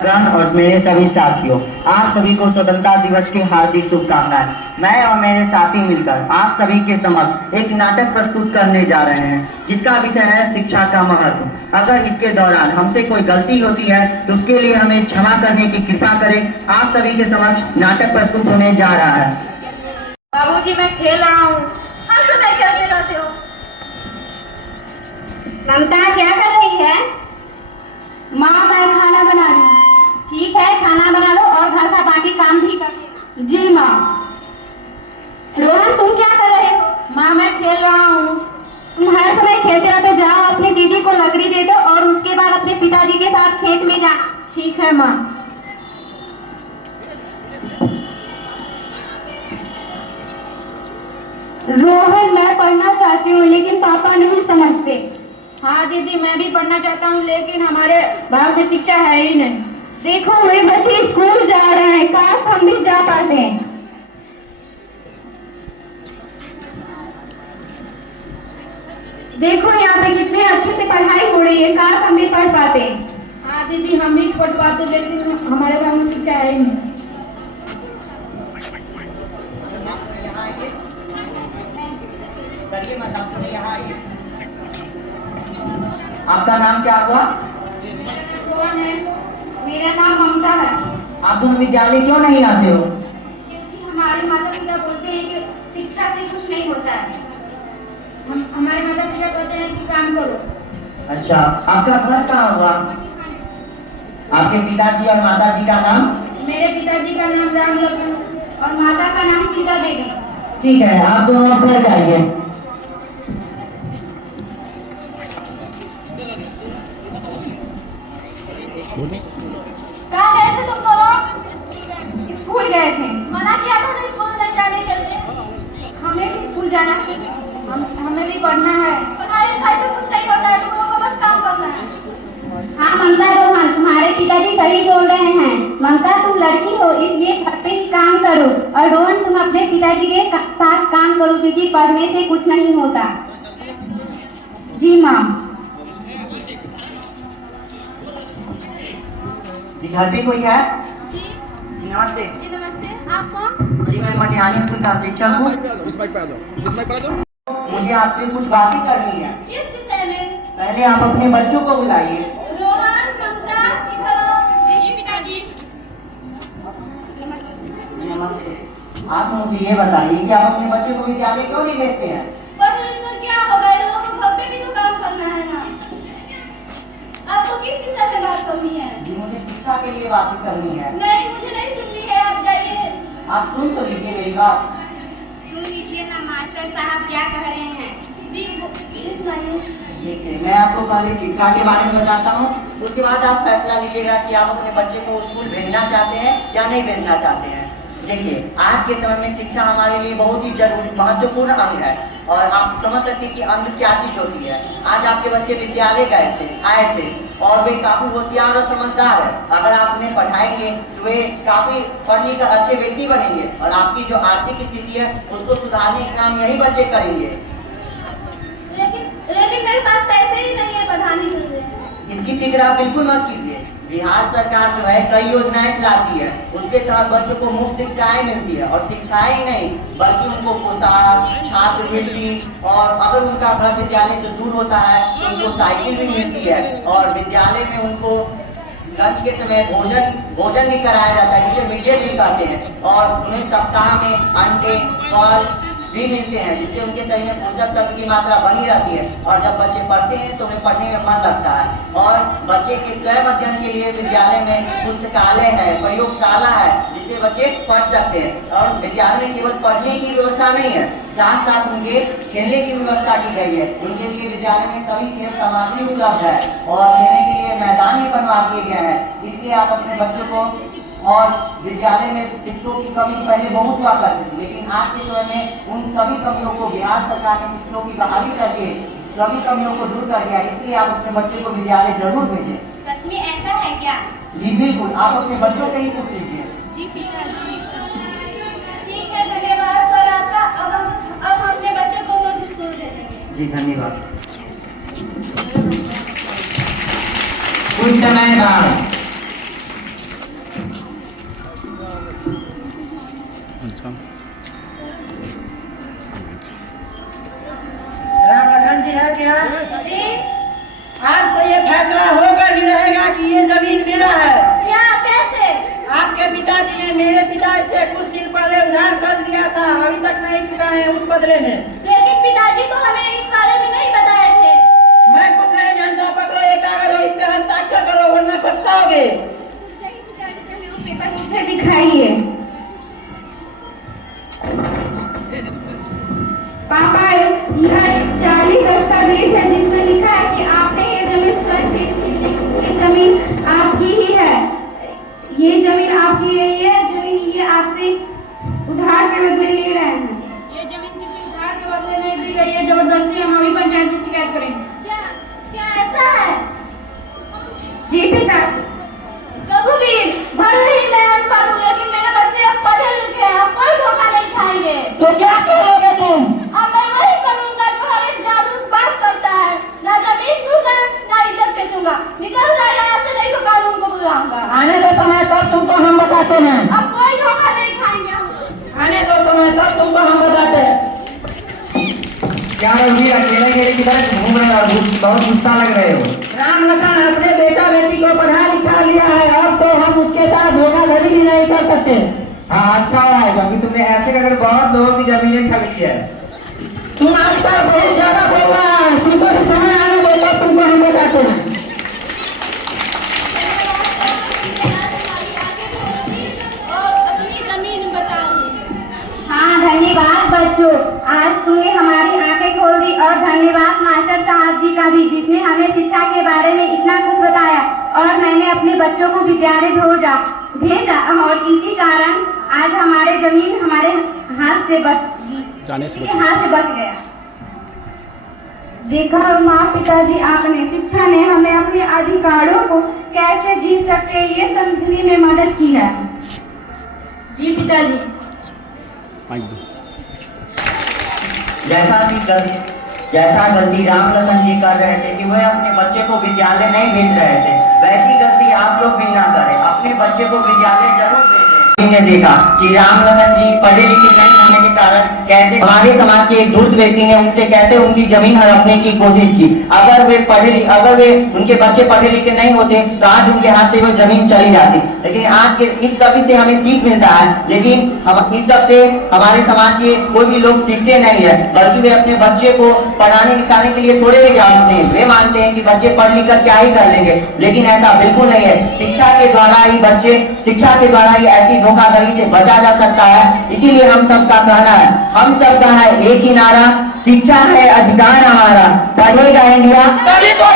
और मेरे सभी साथियों, आप सभी को स्वतंत्रता दिवस की हार्दिक शुभकामनाएं। मैं और मेरे साथी मिलकर आप सभी के समक्ष एक नाटक प्रस्तुत करने जा रहे हैं, जिसका विषय है शिक्षा का महत्व। अगर इसके दौरान हमसे कोई गलती होती है तो उसके लिए हमें क्षमा करने की कृपा करें। आप सभी के समक्ष नाटक प्रस्तुत होने जा रहा है। बाबूजी, मैं खेल रहा हूँ। हाँ, तो मैं क्या कहते हो? ममता क्या कर रही है? माँ, मैं खाना बना रही हूँ। ठीक है, खाना बना लो और घर का बाकी काम भी कर देना। जी माँ। रोहन, तुम क्या कर रहे हो? माँ, मैं खेल रहा हूँ। तुम हर समय खेलते रहते, जाओ अपनी दीदी को लकड़ी दे दो और उसके बाद अपने पिताजी के साथ खेत में जाना। ठीक है माँ। रोहन, मैं पढ़ना चाहती हूँ लेकिन पापा नहीं समझते। हाँ दीदी, मैं भी पढ़ना चाहता हूँ लेकिन हमारे भारत में शिक्षा है ही नहीं। देखो, वे बच्चे स्कूल जा रहे हैं, काश हम भी जा पाते। देखो यहाँ पे कितने अच्छे से पढ़ाई हो रही है, काश हम भी पढ़ पाते। हाँ दीदी, हम भी पढ़ पाते लेकिन हमारे भारत में शिक्षा है ही नहीं। आपका नाम क्या हुआ? कौन है? मेरा नाम ममता है। आप तुम विद्यालय क्यों नहीं आते हो? क्योंकि हमारे माता पिता बोलते हैं कि शिक्षा से कुछ नहीं होता है। हमारे माता पिता कहते हैं कि काम करो। अच्छा, आपका घर कहाँ हुआ? आपके पिताजी और माताजी का नाम? मेरे पिताजी का नाम राम लखन और माता का नाम सीता देवी। ठीक है, आप दोनों पढ़ जाइए। कहाँ गए थे तुम दोनों? स्कूल गए थे। मना किया था ना स्कूल नहीं जाने के लिए। हमें भी स्कूल जाना है। हमें भी पढ़ना है। पढ़ाई लिखाई तो कुछ नहीं होता है, तुम लोगों को बस काम करना है। हाँ ममता, रोहन, तुम्हारे पिताजी सही बोल रहे हैं। ममता, तुम लड़की हो इसलिए घर पे ही काम करो और रोहन, तुम अपने पिताजी के साथ काम करो क्योंकि पढ़ने से कुछ नहीं होता। जी माँ। जी, घर पे कोई है? जी। जी नमस्ते। जी नमस्ते। आप कौन? जी, मैं मटिहानी स्कूल का शिक्षक हूँ। मुझे आपसे कुछ बातें करनी है। किस विषय में? पहले आप अपने बच्चों को बुलाइए। रोहन, ममता, इधर आओ। जी पिताजी। नमस्ते। आप मुझे ये बताइए कि आप अपने बच्चों को विद्यालय क्यों नहीं भेजते हैं? पर इनका क्या होगा? इन लोगों को घर पे भी तो काम करना है ना। आपको किस विषय में बात करनी है? जी, मुझे शिक्षा के लिए बातें करनी है। नहीं, मुझे नहीं सुननी है, आप जाइए। आप सुन तो लीजिए मेरी बात। सुन लीजिए ना मास्टर साहब क्या कह रहे हैं। जी सुनाइए। देखिए, मैं आपको पहले शिक्षा के बारे में बताता हूँ, उसके बाद आप फैसला लीजिएगा कि आप अपने बच्चे को स्कूल भेजना चाहते हैं या नहीं भेजना चाहते हैं। देखिए, आज के समय में शिक्षा हमारे लिए बहुत ही जरूरी महत्वपूर्ण अंग है और आप समझ सकते हैं कि अंग क्या चीज होती है। आज आपके बच्चे विद्यालय आए थे और वे काफी होशियार और समझदार है। अगर आप उन्हें पढ़ाएंगे तो वे काफी पढ़ लिख कर अच्छे व्यक्ति बनेंगे और आपकी जो आर्थिक स्थिति है उसको सुधारने का काम यही बच्चे करेंगे। लेकिन मेरे पास पैसे ही नहीं है पढ़ाने के लिए। इसकी फिक्र आप बिल्कुल मत कीजिए। बिहार सरकार जो है कई योजनाएं चलाती है, उसके तहत बच्चों को मुफ्त शिक्षाएं मिलती है और शिक्षाएं ही नहीं बल्कि उनको पोशाक, छात्रवृत्ति और अगर उनका घर विद्यालय से दूर होता है तो उनको साइकिल भी मिलती है और विद्यालय में उनको लंच के समय भोजन भी कराया जाता है जिसे मिड डे मील कहते हैं और उन्हें सप्ताह में अंडे, फल भी मिलते हैं जिससे उनके शरीर में पोषक तत्व की मात्रा बनी रहती है और जब बच्चे पढ़ते हैं तो उन्हें पढ़ने में मन लगता है। और बच्चे के स्वयं अध्ययन के लिए विद्यालय में पुस्तकालय है, प्रयोगशाला है जिससे बच्चे पढ़ सकते हैं और विद्यालय में केवल पढ़ने की व्यवस्था नहीं है, साथ साथ उनके खेलने की व्यवस्था की गई है। उनके लिए विद्यालय में सभी खेल सामग्री उपलब्ध है और खेलने के लिए मैदान भी बनवा दिए गए हैं। इसलिए आप अपने बच्चों को और विद्यालय में शिक्षकों की कमी पहले बहुत हुआ करती थी, लेकिन आज के समय में उन सभी कमियों को बिहार सरकार ने शिक्षकों की बहाली करके सभी कमियों को दूर कर दिया। इसलिए आप अपने बच्चे को विद्यालय जरूर भेजें। सच में ऐसा है क्या? जी बिल्कुल, आप अपने बच्चों से ही पूछ लीजिए। जी पिताजी। ठीक है, धन्यवाद सर आपका। अब हम अपने बच्चे को रोज स्कूल भेजेंगे। जी धन्यवाद। कुछ समय बाद अच्छा राम लखन जी है क्या? आज तो ये फैसला होकर ही रहेगा कि ये जमीन मेरा है। क्या कैसे? आपके पिताजी ने मेरे पिता से कुछ दिन पहले उधार कर दिया था, अभी तक नहीं चुका है उस बदले में। लेकिन पिताजी तो हमें इस बारे में नहीं बताए थे। मैं कुछ नहीं जानता, पकड़ो ये कागज और इस पे हस्ताक्षर करो वरना पछताओगे। पेपर मुझे दिखाइए। पापा यह एक जाली दस्तावेज है जिसमें लिखा है कि आपने ये जमीन स्वयं बेची है। ये जमीन आपकी ही है। ये जमीन आपकी है। ये जमीन ये आपसे उधार के बदले ले रहे हैं। ये जमीन किसी उधार के बदले नहीं दी गई है, जबरदस्ती। हम अभी पंचायत में शिकायत करेंगे। क्या क्या ऐसा है? जी पिता। रघुवीर, भले ही मैं अनपढ़ हूँ लेकिन मेरे बच्चे अब पढ़े लिखे हैं, हम कोई धोखा नहीं खाएंगे। तो क्या करोगे तुम? अब मैं वही करूंगा जो हर एक जासूस बात करता है। ना जमीन दूंगा ना इज्जत बेचूंगा। निकल जाए यहाँ से, नहीं तो कानून को बुलाऊंगा। आने दो समय तब तुमको हम बताते हैं। अब कोई धोखा नहीं खाएंगे हम लोग। आने दो समय तब तुमको हम बताते हैं। क्या रघुवीर अकेले मेरे किधर घूम रहे हो और बहुत गुस्सा लग रहे हो? राम लखन अपने बेटा बेटी को पढ़ा लिखा लिया है, अब तो हम उसके साथ धोखाधड़ी भी नहीं कर सकते। हाँ अच्छा है, क्योंकि तुमने ऐसे कर बहुत लोगों की जमीनें ठग ली है। तुम आजकल बहुत ज्यादा बोल रहा है, तुमको भी समय आने दो तब तुमको हम बताते हैं। और अपनी जमीन बचाओगे। हाँ धन्यवाद बच्चों, आज तुमने हमारी आंखें खोल दी। और धन्यवाद मास्टर साहब जी का भी, जिसने हमें शिक्षा के बारे में इतना कुछ बताया। और मैंने अपने बच्चों को विद्यालय भेजा और इसी कारण आज हमारे जमीन हमारे हाथ से बच गया। देखा माँ पिताजी, आपने शिक्षा ने हमें अपने अधिकारों को कैसे जी सकते ये समझने में मदद की है। जी पिताजी। जैसा गलती राम लखन जी कर रहे थे कि वह अपने बच्चे को विद्यालय नहीं भेज रहे थे, वैसी गलती आप लोग भी ना करें, अपने बच्चे को विद्यालय जरूर भेजें। ने देखा कि राम लखन जी पढ़े लिखे नहीं होने के कारण कैसे हमारे समाज के एक दूर व्यक्ति ने उनसे कैसे उनकी जमीन हड़पने की कोशिश की। अगर वे उनके बच्चे पढ़े लिखे नहीं होते तो आज उनके हाथ से वो जमीन चली जाती। लेकिन आज के इस सभी से हमें सीख मिलता है, लेकिन हम इस सब से हमारे समाज के कोई भी लोग सीखते नहीं है, बल्कि वे अपने बच्चे को पढ़ाने लिखाने के लिए थोड़े भी जानते हैं। वे मानते हैं कि बच्चे पढ़ लिख कर क्या ही कर लेंगे, लेकिन ऐसा बिल्कुल नहीं है। शिक्षा के द्वारा ही ऐसी धोखाधड़ी से बचा जा सकता है। इसीलिए हम सबका कहना है, हम सबका है एक ही नारा, शिक्षा है अधिकार हमारा, पढ़ेगा इंडिया तभी तो